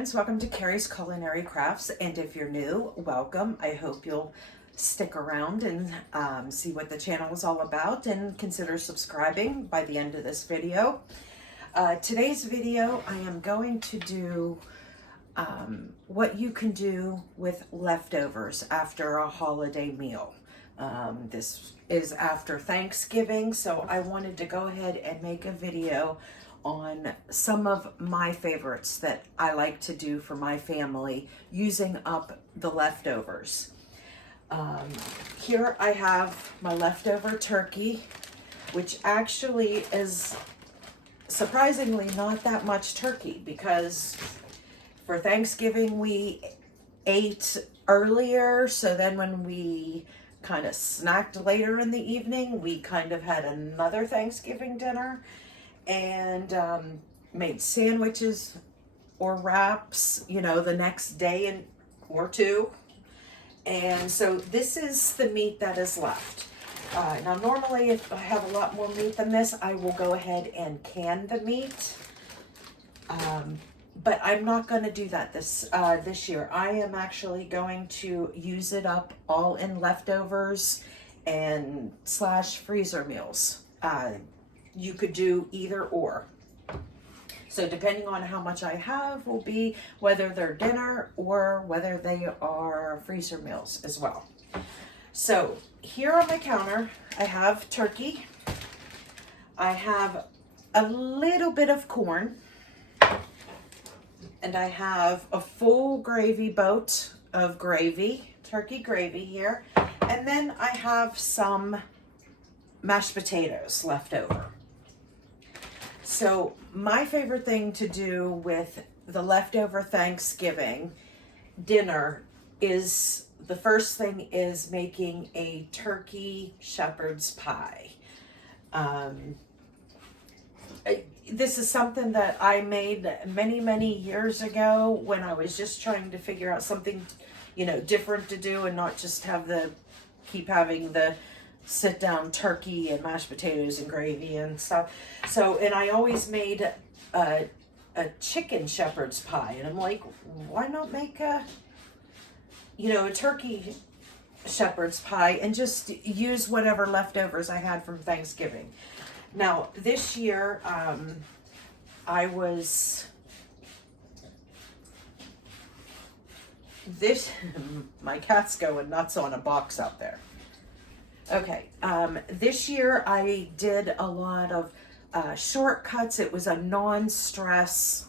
friends, welcome to Carrie's Culinary Crafts, and if you're new, welcome. I hope you'll stick around and see what the channel is all about and consider subscribing by the end of this video. Today's video, I am going to do what you can do with leftovers after a holiday meal. This is after Thanksgiving, so I wanted to go ahead and make a video on some of my favorites that I like to do for my family using up the leftovers. Here I have my leftover turkey, which actually is surprisingly not that much turkey because for Thanksgiving we ate earlier, so then when we kind of snacked later in the evening, we kind of had another Thanksgiving dinner and made sandwiches or wraps, you know, the next day or two. And so this is the meat that is left. Now normally if I have a lot more meat than this, I will go ahead and can the meat. But I'm not going to do that this year. I am actually going to use it up all in leftovers and / freezer meals. You could do either or. So depending on how much I have will be whether they're dinner or whether they are freezer meals as well. So here on my counter, I have turkey. I have a little bit of corn. And I have a full gravy boat of gravy, turkey gravy here. And then I have some mashed potatoes left over. So my favorite thing to do with the leftover Thanksgiving dinner is, the first thing is making a turkey shepherd's pie. This is something that I made many years ago when I was just trying to figure out something, you know, different to do and not just keep having the sit down turkey and mashed potatoes and gravy and stuff. So, and I always made a chicken shepherd's pie, and I'm like, why not make a turkey shepherd's pie and just use whatever leftovers I had from Thanksgiving. Now, this year, my cat's going nuts on a box out there. Okay, this year I did a lot of shortcuts. It was a non-stress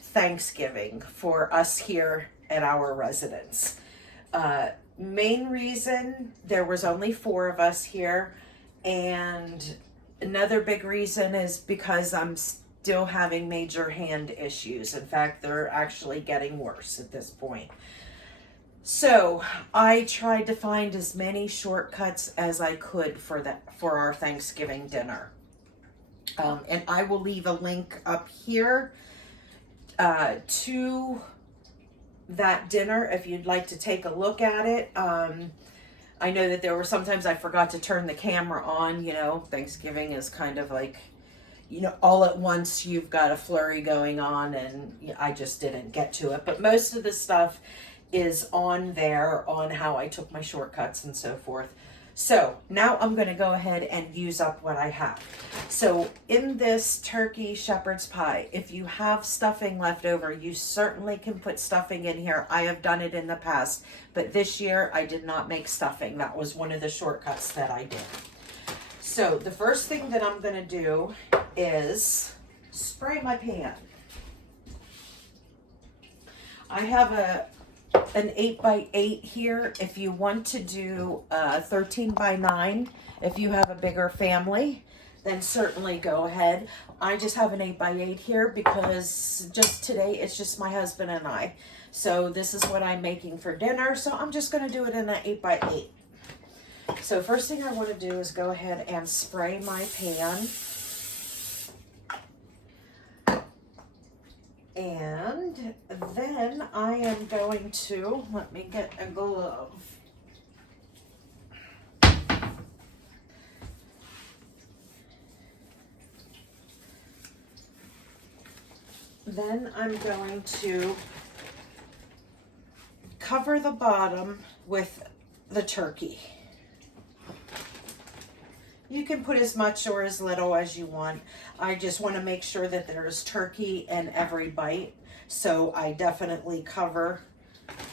Thanksgiving for us here at our residence. Main reason, there was only 4 of us here, and another big reason is because I'm still having major hand issues. In fact, they're actually getting worse at this point. So I tried to find as many shortcuts as I could for our Thanksgiving dinner. And I will leave a link up here to that dinner if you'd like to take a look at it. I know that there were sometimes I forgot to turn the camera on. You know, Thanksgiving is kind of like, you know, all at once you've got a flurry going on, and I just didn't get to it. But most of the stuff is on there on how I took my shortcuts and so forth. So now I'm going to go ahead and use up what I have. So in this turkey shepherd's pie, if you have stuffing left over, you certainly can put stuffing in here. I have done it in the past, but this year I did not make stuffing. That was one of the shortcuts that I did. So the first thing that I'm going to do is spray my pan. I have an 8x8 here. If you want to do 13x9, if you have a bigger family, then certainly go ahead. I just have an 8x8 here because just today it's just my husband and I. So this is what I'm making for dinner. So I'm just going to do it in an 8x8. So first thing I want to do is go ahead and spray my pan. And then I am going to, let me get a glove. Then I'm going to cover the bottom with the turkey. You can put as much or as little as you want. I just want to make sure that there's turkey in every bite. So I definitely cover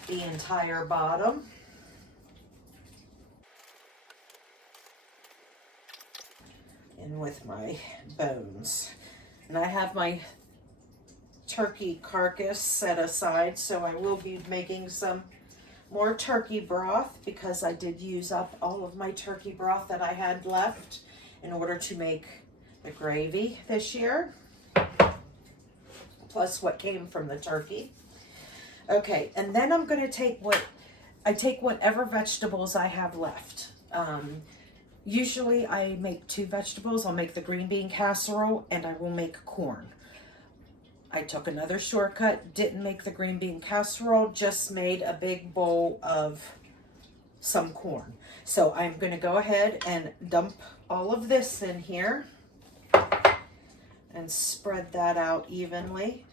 the entire bottom. And with my bones. And I have my turkey carcass set aside, so I will be making some more turkey broth because I did use up all of my turkey broth that I had left in order to make the gravy this year, plus what came from the turkey. Okay, and then I'm going to take whatever vegetables I have left. Usually I make two vegetables. I'll make the green bean casserole and I will make corn. I took another shortcut, didn't make the green bean casserole, just made a big bowl of some corn. So I'm going to go ahead and dump all of this in here and spread that out evenly.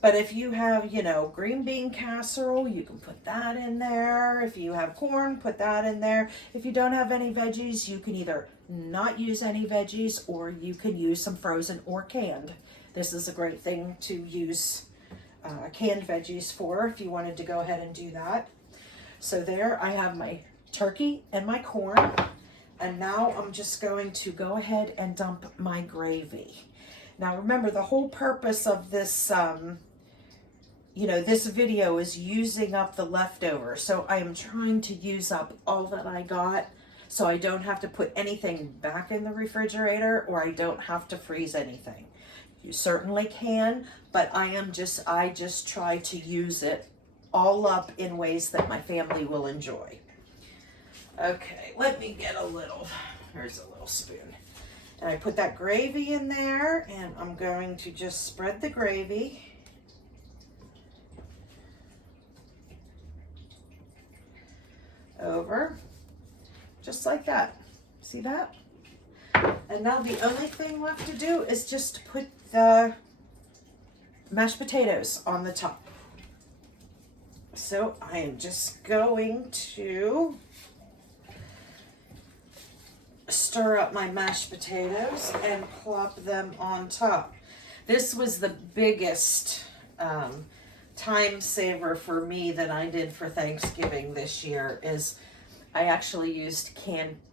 But if you have, green bean casserole, you can put that in there. If you have corn, put that in there. If you don't have any veggies, you can either not use any veggies or you can use some frozen or canned. This is a great thing to use canned veggies for if you wanted to go ahead and do that. So there I have my turkey and my corn. And now I'm just going to go ahead and dump my gravy. Now remember, the whole purpose of this this video is using up the leftovers. So I am trying to use up all that I got so I don't have to put anything back in the refrigerator or I don't have to freeze anything. You certainly can, but I just try to use it all up in ways that my family will enjoy. Okay, let me get here's a little spoon. And I put that gravy in there and I'm going to just spread the gravy. Over, just like that. See that? And now the only thing left to do is just put the mashed potatoes on the top. So I am just going to stir up my mashed potatoes and plop them on top. This was the biggest time saver for me that I did for Thanksgiving this year. Is I actually used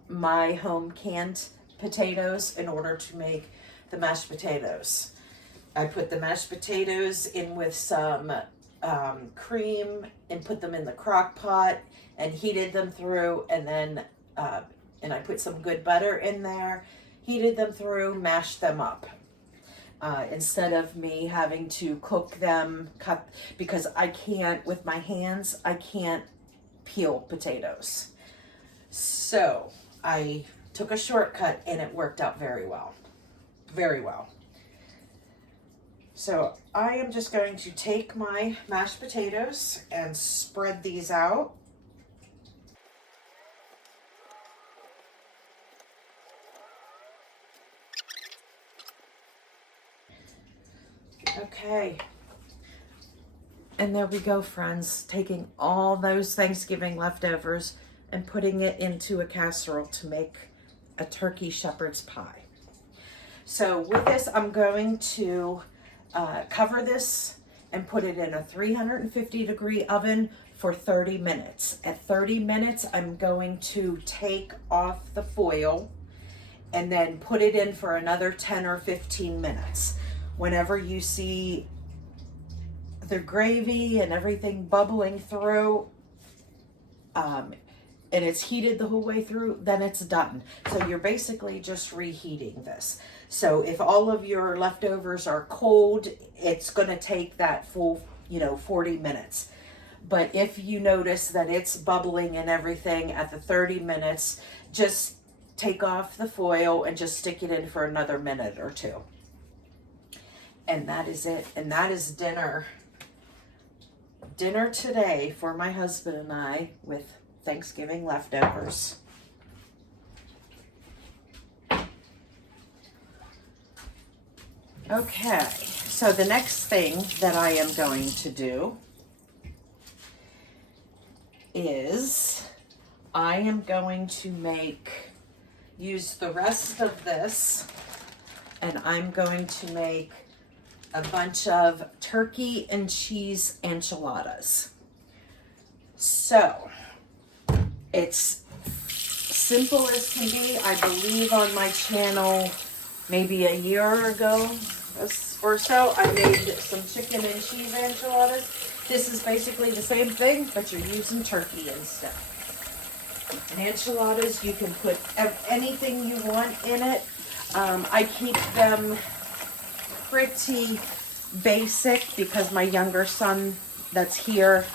my home canned potatoes in order to make the mashed potatoes. I put the mashed potatoes in with some cream and put them in the crock pot and heated them through, and then and I put some good butter in there, heated them through, mashed them up. Instead of me having to cook them, because I can't, with my hands, I can't peel potatoes. So I took a shortcut and it worked out very well. Very well. So I am just going to take my mashed potatoes and spread these out. Okay, and there we go, friends, taking all those Thanksgiving leftovers and putting it into a casserole to make a turkey shepherd's pie. So with this, I'm going to cover this and put it in a 350-degree oven for 30 minutes. At 30 minutes, I'm going to take off the foil and then put it in for another 10 or 15 minutes. Whenever you see the gravy and everything bubbling through, and it's heated the whole way through, then it's done. So you're basically just reheating this. So if all of your leftovers are cold, it's going to take that full, 40 minutes. But if you notice that it's bubbling and everything at the 30 minutes, just take off the foil and just stick it in for another minute or two. And that is it. And that is dinner. Dinner today for my husband and I with Thanksgiving leftovers. Okay, so the next thing that I am going to do is I am going to use the rest of this, and I'm going to make a bunch of turkey and cheese enchiladas. So it's simple as can be. I believe on my channel maybe a year ago or so I made some chicken and cheese enchiladas. This is basically the same thing, but you're using turkey instead. And enchiladas, you can put anything you want in it. I keep them pretty basic because my younger son that's here,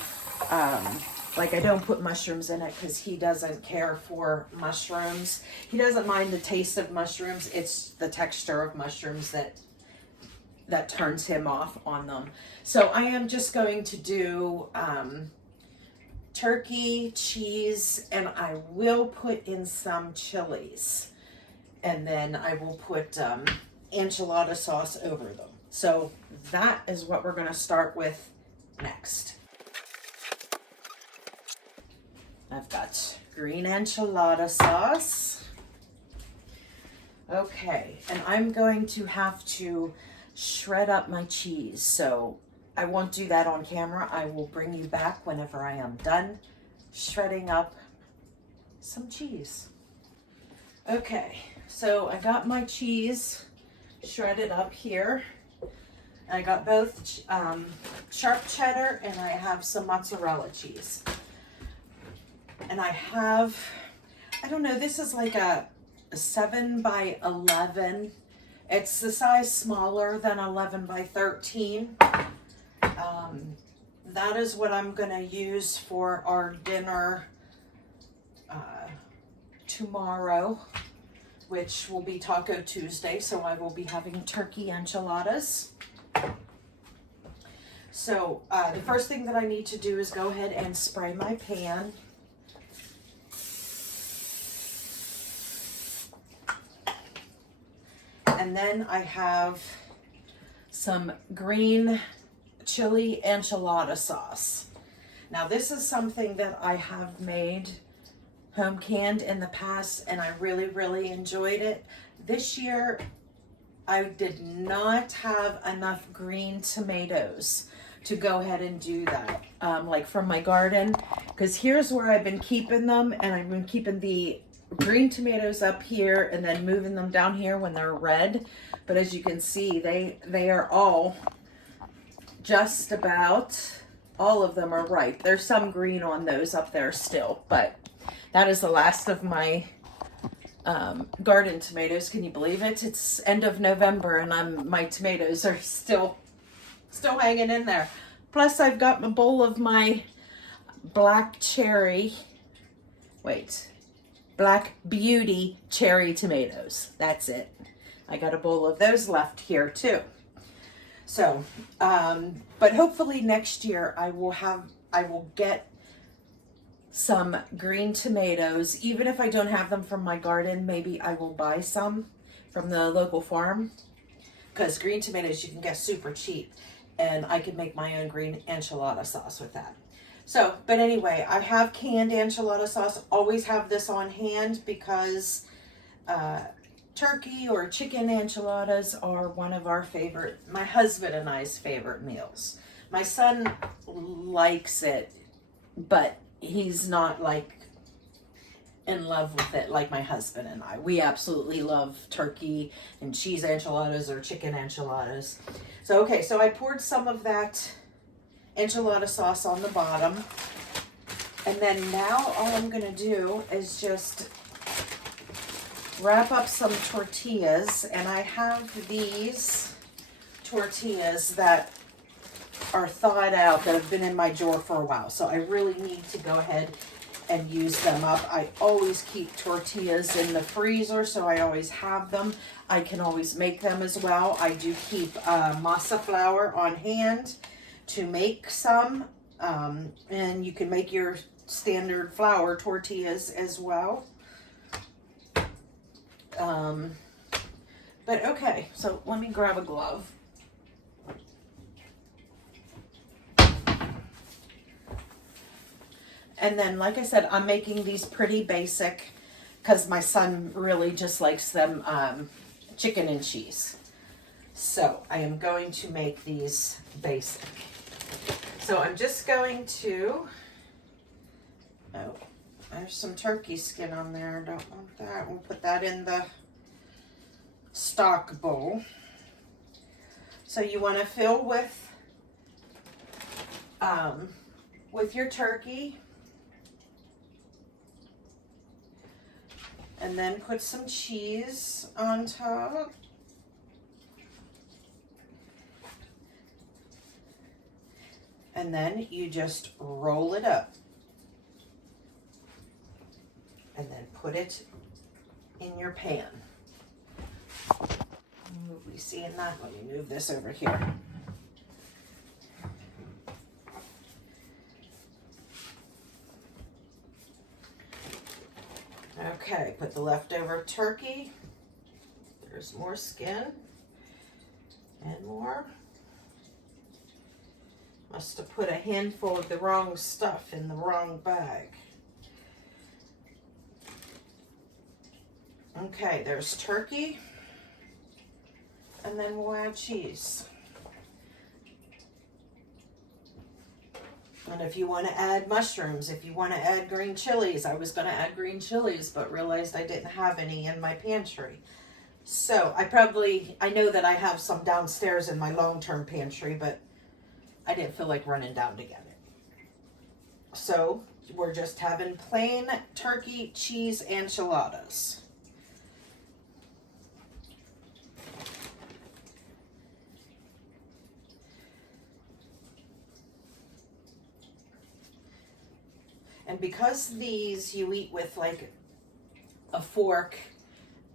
like I don't put mushrooms in it because he doesn't care for mushrooms. He doesn't mind the taste of mushrooms. It's the texture of mushrooms that turns him off on them. So I am just going to do turkey, cheese, and I will put in some chilies. And then I will put enchilada sauce over them. So that is what we're going to start with next. I've got green enchilada sauce. Okay, and I'm going to have to shred up my cheese. So I won't do that on camera. I will bring you back whenever I am done shredding up some cheese. Okay, so I got my cheese shredded up here. I got both sharp cheddar and I have some mozzarella cheese. And I don't know, this is like a 7 by 11. It's the size smaller than 11 by 13. That is what I'm gonna use for our dinner tomorrow, which will be Taco Tuesday, so I will be having turkey enchiladas. So the first thing that I need to do is go ahead and spray my pan. And then I have some green chili enchilada sauce. Now this is something that I have made home canned in the past and I really, really enjoyed it. This year I did not have enough green tomatoes to go ahead and do that, like from my garden, because here's where I've been keeping them, and I've been keeping the green tomatoes up here and then moving them down here when they're red. But as you can see, they are all just about, all of them are ripe. There's some green on those up there still, but that is the last of my garden tomatoes. Can you believe it? It's end of November and my tomatoes are still hanging in there. Plus I've got my bowl of my black beauty cherry tomatoes. That's it. I got a bowl of those left here too. So, but hopefully next year I will get some green tomatoes. Even if I don't have them from my garden, maybe I will buy some from the local farm, because green tomatoes you can get super cheap, and I can make my own green enchilada sauce with that. So, but anyway, I have canned enchilada sauce. Always have this on hand because turkey or chicken enchiladas are one of our favorite, my husband and I's favorite meals. My son likes it, but he's not like in love with it like my husband and I. We absolutely love turkey and cheese enchiladas or chicken enchiladas. So, okay, so I poured some of that enchilada sauce on the bottom. And then now all I'm gonna do is just wrap up some tortillas. And I have these tortillas that are thawed out, that have been in my drawer for a while. So I really need to go ahead and use them up. I always keep tortillas in the freezer, so I always have them. I can always make them as well. I do keep masa flour on hand to make some, and you can make your standard flour tortillas as well. But okay, so let me grab a glove. And then, like I said, I'm making these pretty basic because my son really just likes them chicken and cheese. So I am going to make these basic. So I'm just going to, oh, there's some turkey skin on there. I don't want that. We'll put that in the stock bowl. So you want to fill with your turkey, and then put some cheese on top. And then you just roll it up. And then put it in your pan. We'll be seeing that. Let me move this over here. Okay, put the leftover turkey. There's more skin and more. Must have put a handful of the wrong stuff in the wrong bag. Okay, there's turkey. And then we'll add cheese. And if you want to add mushrooms, if you want to add green chilies, I was going to add green chilies, but realized I didn't have any in my pantry. So I know that I have some downstairs in my long-term pantry, but I didn't feel like running down to get it. So we're just having plain turkey cheese enchiladas. And because these you eat with like a fork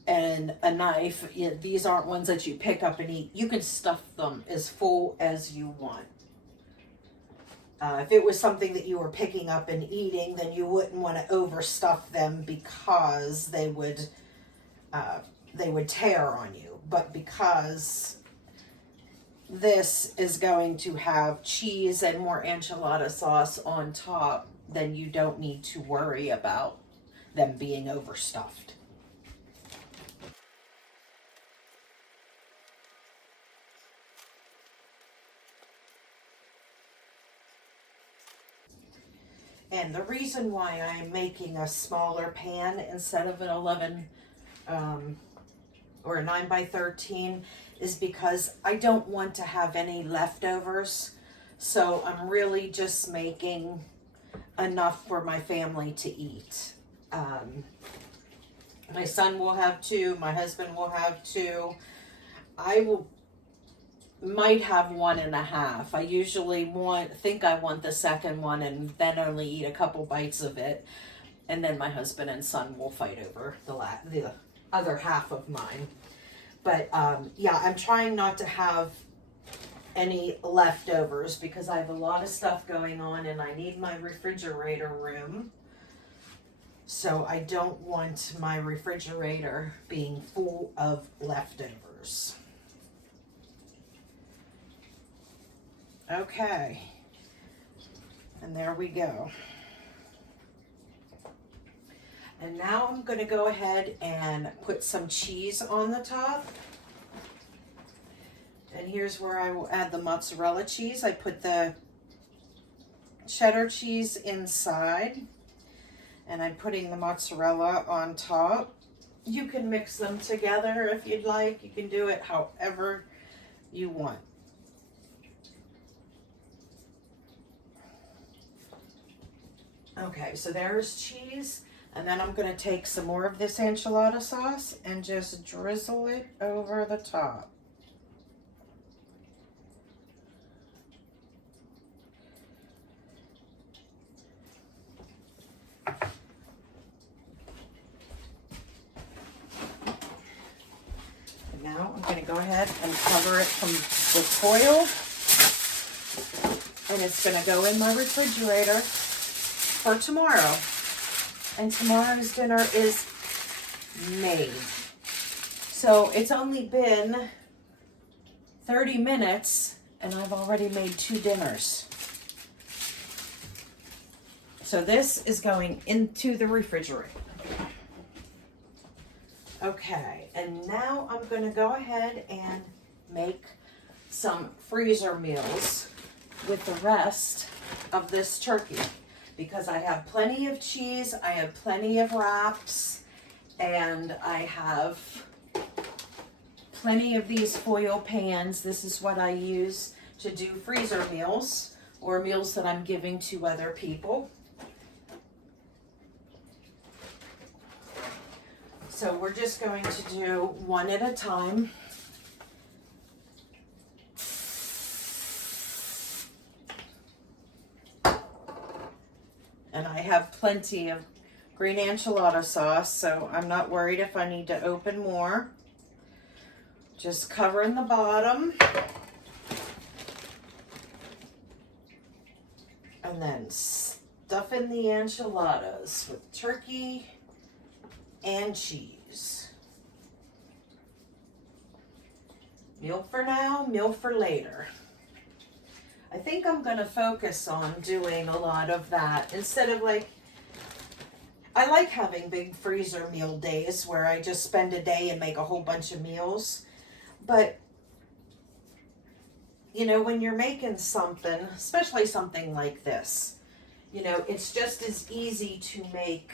and a knife, these aren't ones that you pick up and eat. You can stuff them as full as you want. If it was something that you were picking up and eating, then you wouldn't want to overstuff them because they would tear on you. But because this is going to have cheese and more enchilada sauce on top, then you don't need to worry about them being overstuffed. And the reason why I'm making a smaller pan instead of an 11 or a 9x13 is because I don't want to have any leftovers. So I'm really just making enough for my family to eat. My son will have 2, my husband will have 2. I might have 1.5. I usually think I want the second one and then only eat a couple bites of it. And then my husband and son will fight over the other half of mine. But yeah, I'm trying not to have any leftovers because I have a lot of stuff going on and I need my refrigerator room. So I don't want my refrigerator being full of leftovers. Okay, and there we go. And now I'm going to go ahead and put some cheese on the top. And here's where I will add the mozzarella cheese. I put the cheddar cheese inside, and I'm putting the mozzarella on top. You can mix them together if you'd like. You can do it however you want. Okay, so there's cheese, and then I'm going to take some more of this enchilada sauce and just drizzle it over the top. And now I'm going to go ahead and cover it with foil, and it's going to go in my refrigerator for tomorrow. And tomorrow's dinner is made. So it's only been 30 minutes and I've already made 2 dinners. So this is going into the refrigerator. Okay, and now I'm going to go ahead and make some freezer meals with the rest of this turkey, because I have plenty of cheese, I have plenty of wraps, and I have plenty of these foil pans. This is what I use to do freezer meals or meals that I'm giving to other people. So we're just going to do one at a time. And I have plenty of green enchilada sauce, so I'm not worried if I need to open more. Just covering the bottom. And then stuffing the enchiladas with turkey and cheese. Meal for now, meal for later. I think I'm going to focus on doing a lot of that instead of I like having big freezer meal days where I just spend a day and make a whole bunch of meals. But, you know, when you're making something, especially something like this, you know, it's just as easy to make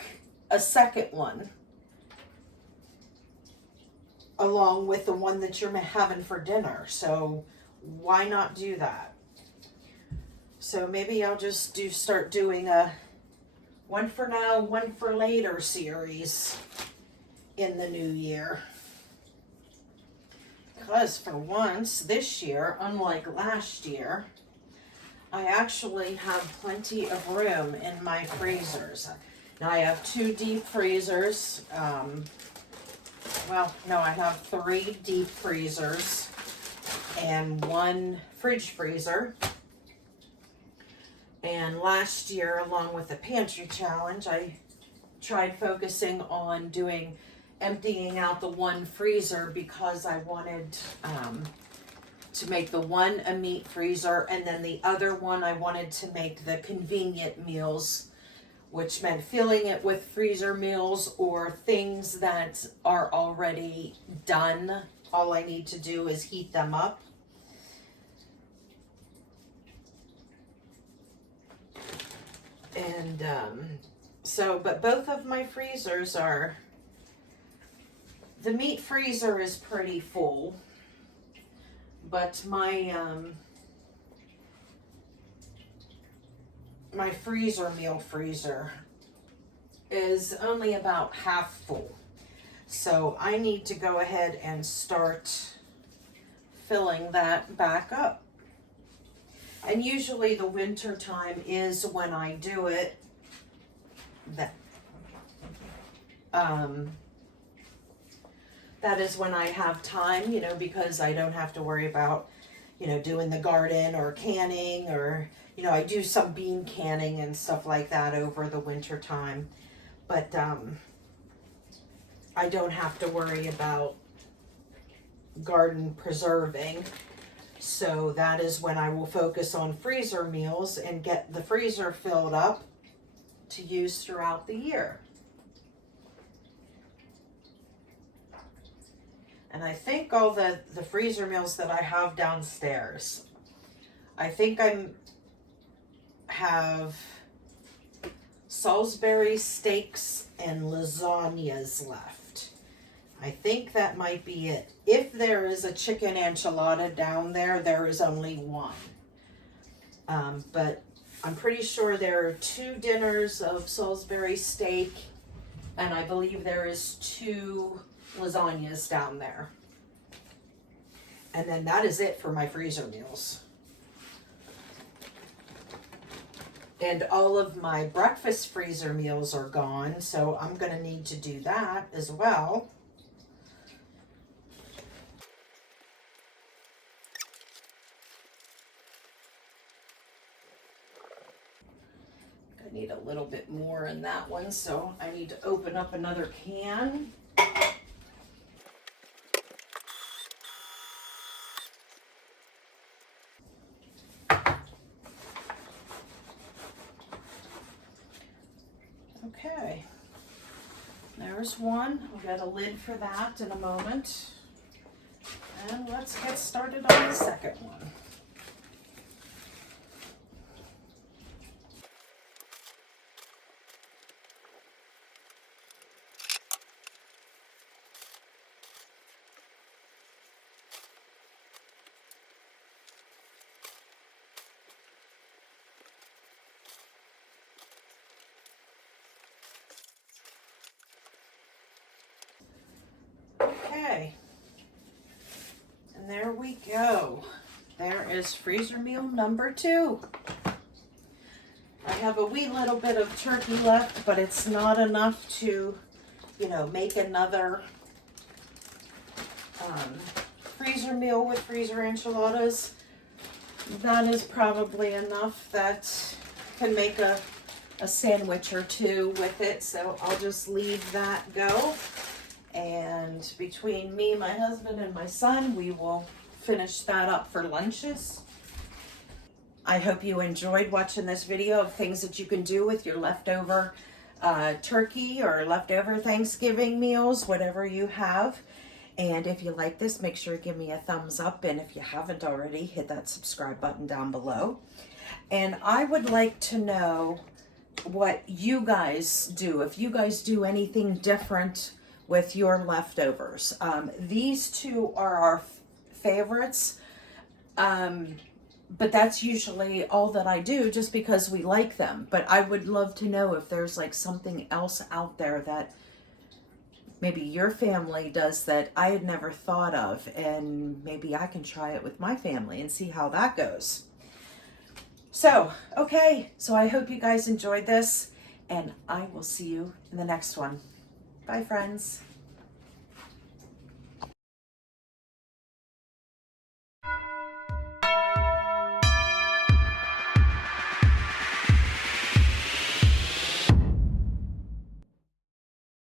a second one along with the one that you're having for dinner. So why not do that? So maybe I'll just start doing a one for now, one for later series in the new year. Because for once this year, unlike last year, I actually have plenty of room in my freezers. Now I have 2 deep freezers. Well, no, I have 3 deep freezers and 1 fridge freezer. And last year, along with the pantry challenge, I tried focusing on emptying out the 1 freezer because I wanted to make the one a meat freezer, and then the other one I wanted to make the convenient meals, which meant filling it with freezer meals or things that are already done. All I need to do is heat them up. And but both of my freezers the meat freezer is pretty full, but my my freezer meal freezer is only about half full. So I need to go ahead and start filling that back up. And usually the winter time is when I do it. That is when I have time, you know, because I don't have to worry about, you know, doing the garden or canning, or, you know, I do some bean canning and stuff like that over the winter time. But I don't have to worry about garden preserving. So that is when I will focus on freezer meals and get the freezer filled up to use throughout the year. And I think all the freezer meals that I have downstairs, I think I have Salisbury steaks and lasagnas left. I think that might be it. If there is a chicken enchilada down there, there is only 1. But I'm pretty sure there are 2 dinners of Salisbury steak, and I believe there is 2 lasagnas down there. And then that is it for my freezer meals. And all of my breakfast freezer meals are gone, so I'm going to need to do that as well. I need a little bit more in that one, so I need to open up another can. Okay, there's one. We'll get a lid for that in a moment. And let's get started on the second one. Okay, and there we go. There is freezer meal number 2. I have a wee little bit of turkey left, but it's not enough to, make another freezer meal with freezer enchiladas. That is probably enough that can make a sandwich or two with it, so I'll just leave that go. And between me, my husband, and my son, we will finish that up for lunches. I hope you enjoyed watching this video of things that you can do with your leftover turkey or leftover Thanksgiving meals, whatever you have. And if you like this, make sure to give me a thumbs up. And if you haven't already, hit that subscribe button down below. And I would like to know what you guys do. If you guys do anything different with your leftovers. These 2 are our favorites. But that's usually all that I do just because we like them. But I would love to know if there's like something else out there that maybe your family does that I had never thought of, and maybe I can try it with my family and see how that goes. So, okay, so I hope you guys enjoyed this, and I will see you in the next one. Bye, friends.